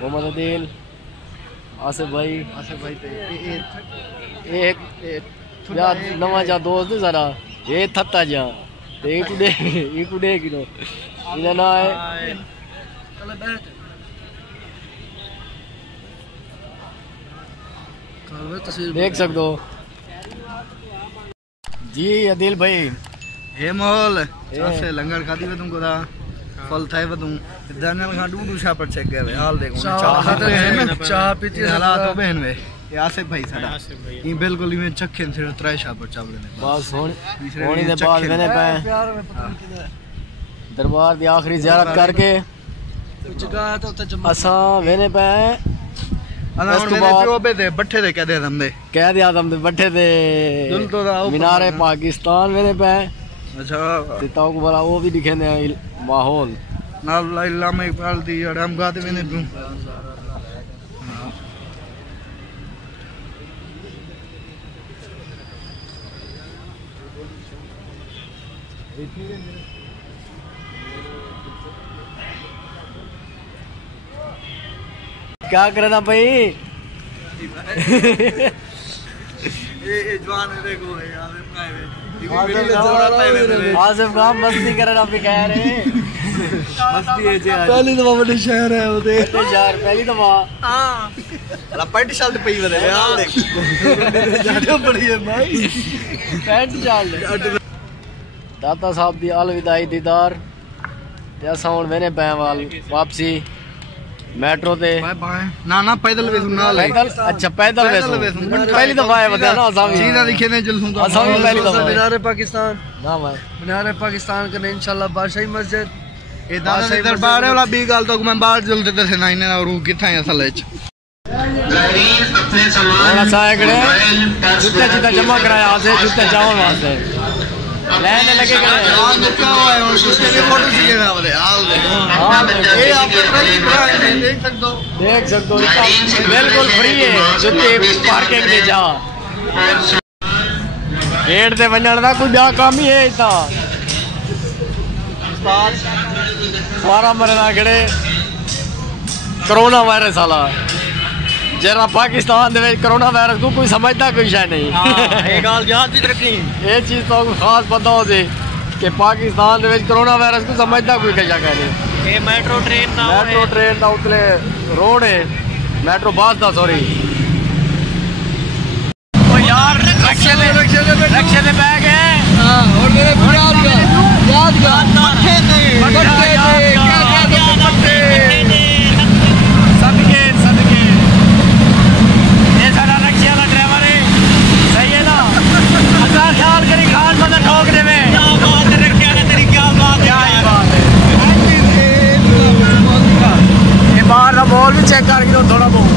मोहम्मद अदील, आसिफ भाई एक यार नवा जा दोस्त जरा ये थत्ता जा ते टुडे किलो इना ना है देख सकते हो जी अदील भाई हे मोहल चासे लंगर खादी वे तुमको दा फल थाए वे तुम दानल खा डू शा पर चेक गए हाल देखो चाह पीती हालात तो बहन वे ये आसिफ भाई साडा ये बिल्कुल में चखे से त्रै शा पर चल गए बस होने दे बाद मैंने पे दरबार दी आखिरी ज़ियारत करके जगह तो असा वेने पे बट्ठे दे कह दे बट्ठे दे मीनारे पाकिस्तान मेरे पे अच्छा तो बोला वो भी दिखे माहौल नाल इलामा इकबाल दी हम गाते मैंने तू क्या करना भाई जवान देखो यार आसिफ का मस्ती करना भी कह रहे मस्ती है जी पहली दफा बड़े शहर है वो देख यार पहली दफा हां अला पैंट शर्ट पई बदे यार देख जाडो बड़ी है भाई पैंट शर्ट दाता साहब दी अलविदाई दीदार ते असा हुन वेने पै वाल वापसी मेट्रो ते ना ना पैदल वे सुना ले पैदल अच्छा पैदल वे पहली दफा है बता ना असा भी सीधा दिखे ने जलसूं तो असा भी पहली दफा मीनारे पाकिस्तान ना भाई मीनारे पाकिस्तान के इंशाल्लाह बादशाही मस्जिद ए दादा दरबार वाला भी गाल तो मैं बाहर जल्दी दसे ना इने और किथा है असल च और असा एकड़े जूते जिता जमा कराया से जूते चावल वास्ते लेने लगे क्या हुआ है और उसके लिए फोटो चाहिए ना बोले हाल देखो ये आप देख सकते हो बिल्कुल फ्री है जूते पार्किंग दे जा गेट ते वणन दा कोई बया काम ही है इता सारा मरना केड़े कोरोना वायरस वाला जरा पाकिस्तान दे कोरोना वायरस को कोई समझदा कोई शय नहीं ये गाल याद भी रखनी ये चीज तो खास पता हो जे कि पाकिस्तान दे कोरोना वायरस को समझदा कोई क्या कह रहे ये मेट्रो ट्रेन दा उतले रोड है मेट्रो बस दा सॉरी ओ यार रक्षे दे बैग है हां और मेरे यादगार मट्ठे दे सदके ये सारा रक्षे वाला ड्राइवर है सही है ना अच्छा ख्याल करी खान बंदा ठोक देवे क्या बात है रक्षे वाला तेरी क्या बात है ये बाहर का माहौल भी चेक कर लो थोड़ा बहुत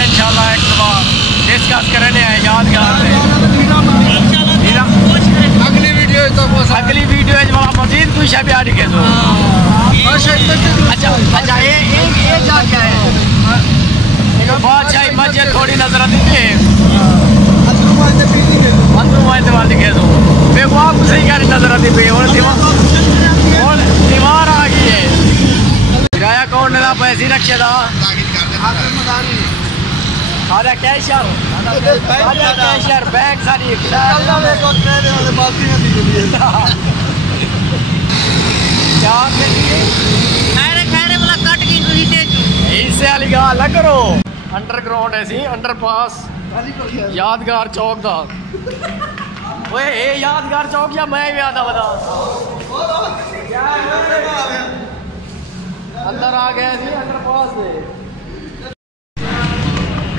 इंशाल्लाह एक दफा डिस्कस करने हैं यादगार अगली वीडियो वाला मजीद कुछ है भी आ दिखे तो अच्छा ये जा क्या है बादशाही मस्जिद थोड़ी नजर आती है अंदर वाले दिखे तो वे वो आपको सही कह रही नजर आती है और दीवार आ गई है किराया कौन ना पैसे रखे था आधा कैशर बैग सारी इससे वाली गाल ना करो अंडरग्राउंड ऐसी अंडरपास यादगार चौक दा ओए ये यादगार चौक या मैं भी आता बता अंदर आ गया जी अंडरपास से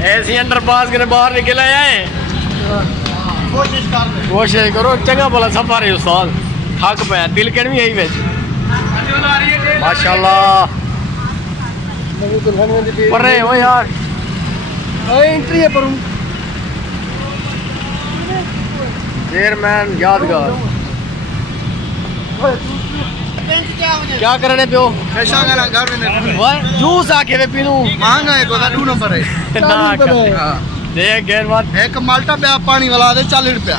ऐसी अंडरपास के बाहर निकल आए कोशिश करो चंगा भला सफर है उस्ताद थक पे दिल कन भी यही बेच माशाल्लाह पर रहे हो यार एंट्री है पर चेयरमैन यादगार क्या करने पे हो घर में जूस आके वे पीनू महंगा है कोई 2 नंबर है ना देख गैर बात एक माल्टा पे पानी वाला दे 40 रुपया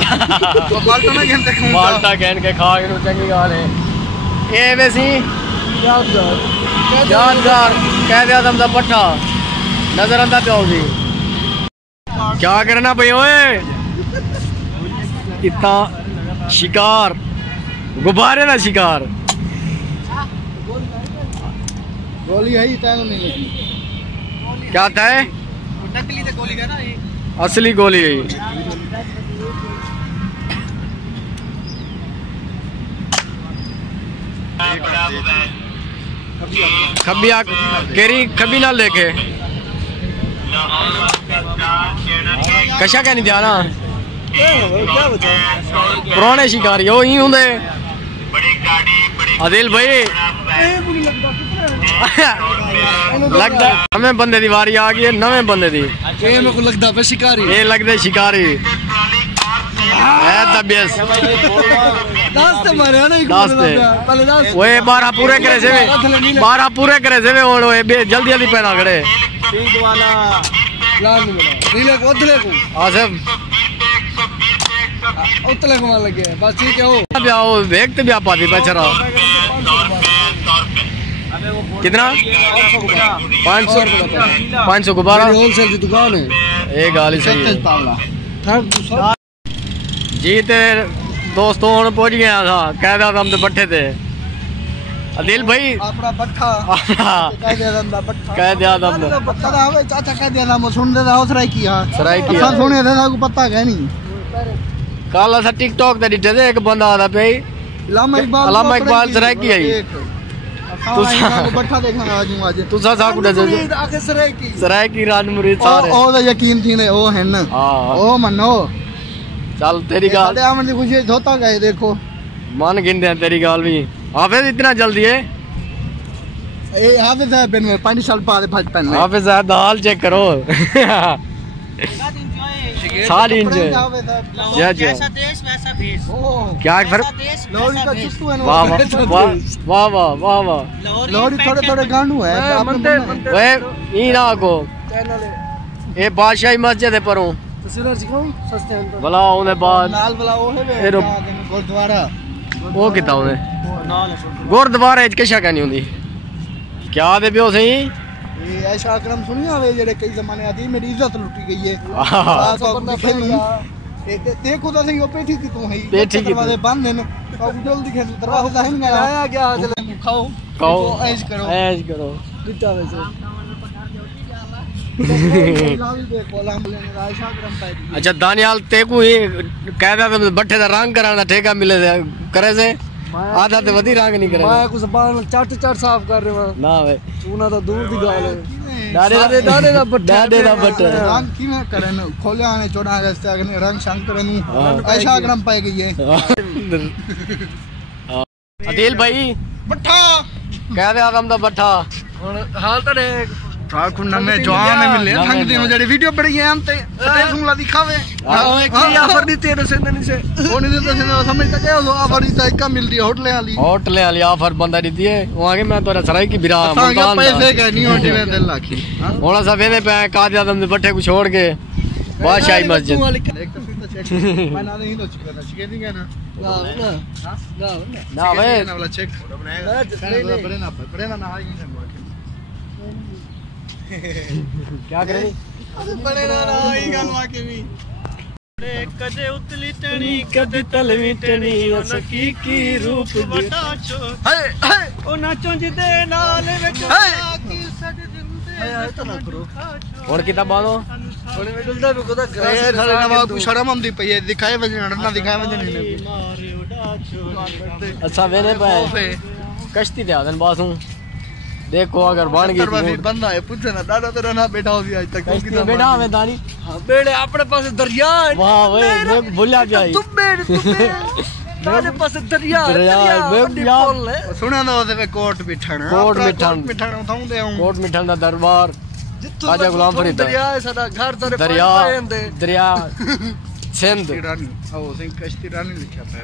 तो माल्टा में घंटे खाऊंगा माल्टा कहन के खा के चंगी गाल है ये वैसी यादगार कह दिया तुम पट्ठा नजर आंदा प्यो जी क्या करना भाई ओए इतना शिकार गुब्बारे ना शिकार गोली है ही तैਨੂੰ नहीं लगी क्या था है नकली तो गोली है ना ये असली गोली है कभी ना लेके कशा क्या नहीं ध्यान पुराने शिकारी हो ही होंगे आदिल भाई लगता नवे बंदे दी वारी आ गई है नवे बंदे दी मेरे को लगता है शिकारी ये लगते शिकारी है तबियत दास्ते मारे ना पहले दास वो 12 पूरे करे से 12 पूरे करे से और जल्दी जल्दी पैना खड़े ठीक वाला प्लान नहीं मिला नीले को उतले को आसिफ उतले को मार लगे बस ठीक है हो ब्याह देखते ब्याह पाती बेचारा कितना 500 गुब्बारा होलसेल की दुकान है ये गाली सही है जी ते दोस्तों हम पहुंच गया था कह रहा था हम तो बैठे थे अदिल भाई अपना बट्ठा कह दिया था बट्ठा कह दिया था पता था हमें चाचा कह दिया था मैं सुन दे था सराय की हां सराय की सुने थे को पता है नहीं कल सा टिकटॉक ते डिटे थे एक बंदा आता पे अलामा इकबाल सराय की आई बट्ठा देखना आज तुसा सा कुडे आके सराय की राज मुरीद सारे ओ यकीन थी ने ओ है ना ओ मनो चल तेरी गाल आमन दी खुशी धोता गए देखो मन गिनदे हैं तेरी गाल भी हाफिज इतना जल्दी है ए हाफिज है बिन में 5 साल बाद भज पन हाफिज है दाल चेक करो सारी इंजॉय जैसा देश वैसा भेष क्या फर्क लोरी का चित्तू है वाह वाह वाह वाह वाह वाह लोरी थोड़े थोड़े गानू है वे ई ना को ये बादशाही मस्जिद है परों तस्वीर सिखाऊं सस्ते हैं भला ओने बाद नाल भला ओ है गुरुद्वारा वो किता ओने गुरुद्वारे च किशा कहनी हुंदी क्या दे पियो सही ये ऐशा अकरम सुनिया वे जेड़े कई जमाने आदी मेरी इज्जत लुटी गई है देखो तो सही ओ पेठी की तू है पेठी की दरवाजे बंद हैं तो जल्दी खेल दरवाजा है नहीं आया क्या चले खाओ ऐश करो बिता वैसे अच्छा दानियाल तेकू ही कहदा तो बट्ठे दा रंग कराना ठेका मिले करे से आधा ते वधी रंग नहीं करे मैं कुछ बाल चट साफ कर रहा ना वे तूना तो दूर दी गाल है डाडे दा बट्टे रंग किने करे न खोले आने 14 अगस्त अगने रंग शंकर नु ऐशा अकरम पाई गई है अदिल भाई बट्ठा कह दे आदम दा बट्ठा हाल तो रे ठाकुर में जवान मिले थंग दे जेडी वीडियो बड़ी है हम ते सुमला दिखावे की ऑफर दी तेरे से नहीं से कोनी दे से समझ तक है ऑफर दी का मिल रही होटल वाली ऑफर बंदा दी है वो आगे मैं तोरा सराय की बिरा मुल्तान पैसे के नहीं होटी में दिल लाखी होना सब वेने पे काद आदम दे बट्ठे को छोड़ के बादशाही मस्जिद एक तो फिर तो चेक मैं ना नहीं तो चिके नहीं ना ना वे ना वाला चेक बड़े ना ही क्या करे बड़े ना ही गलवा के भी कदे उतली टणी कदे तलवी टणी सखी की रूप वटा चो हाय हाय ओ नाचो जिदे नाल विच की सद जिंदे तो ना करो और किताब बानो और में डुलदा भी कोदा ग्रास थाले नवाब को शर्म आंदी पई है दिखाए वजन ना दिखाए वजन नहीं अच्छा वेने पे कश्ती दे आदन बासू देखो अगर बन गई बंदा है पूछे ना दादा तेरा ना बैठा हो भी आज तक कितना बैठा हमें दानी हां बेड़े अपने पास दरिया है वाह वे मैं भूला गया तुम बेड़े दादे पास दरिया है सुना ना ओदे कोट बिठाना उठाऊं दे हूं कोट मिठान दा दरबार आजा गुलाम फरीद दरिया है साडा घर सारे दरिया सिंध ओ सिंह कश्ती रानी लिखा पे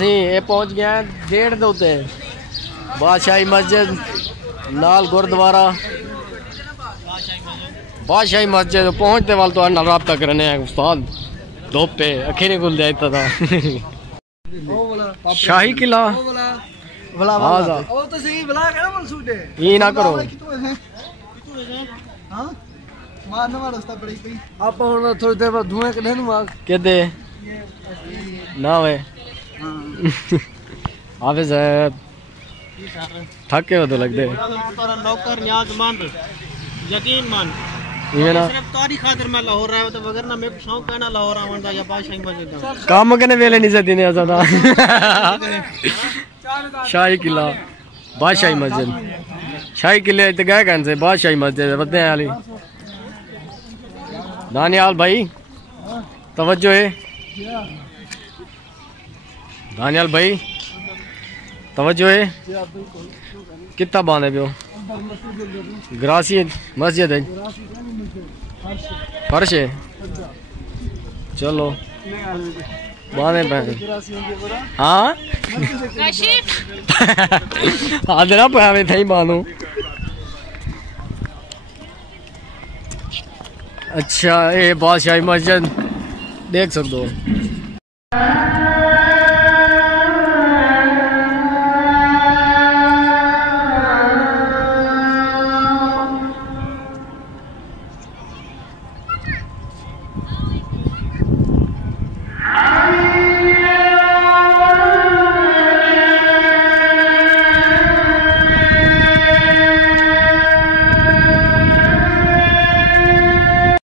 सी ये पहुंच गया गेट दे उते बादशाही मस्जिद नाल गुरुद्वारा बादशाही मस्जिद पहुंचते वाल तो नाल राब्ता करने हैं उस्ताद धूप पे अखे नहीं खुल जाए था शाही किला हाँ वो तो सही बुला के ना मनसूटे ये ना करो हां मारने वाला रास्ता पड़ी कहीं आप हुन थोड़ी देर बाद धुएं कने नु मार के दे ना वे हाफिज साहब थके हो तो लगदे तोरा नौकर न्याजमंद यकीन मान ये ना सिर्फ तारी खातिर मैं लाहौर आया तो वगैरह ना मैं शौक है ना लाहौर आवन दा या बादशाही मस्जिद दा काम कने वेले नहीं सदी ने ज्यादा शाही किला बादशाही मस्जिद शाही किले ते गए कन से बादशाही मस्जिद बदने वाली दानियाल भाई तवज्जो है दानियाल भाई तवज्जो है कितना बांधे पियो ग्रासी मस्जिद है फर्श है चलो बांधे पे हाँ आदरा पे थे बांधो अच्छा ये बादशाही मस्जिद देख सकते हो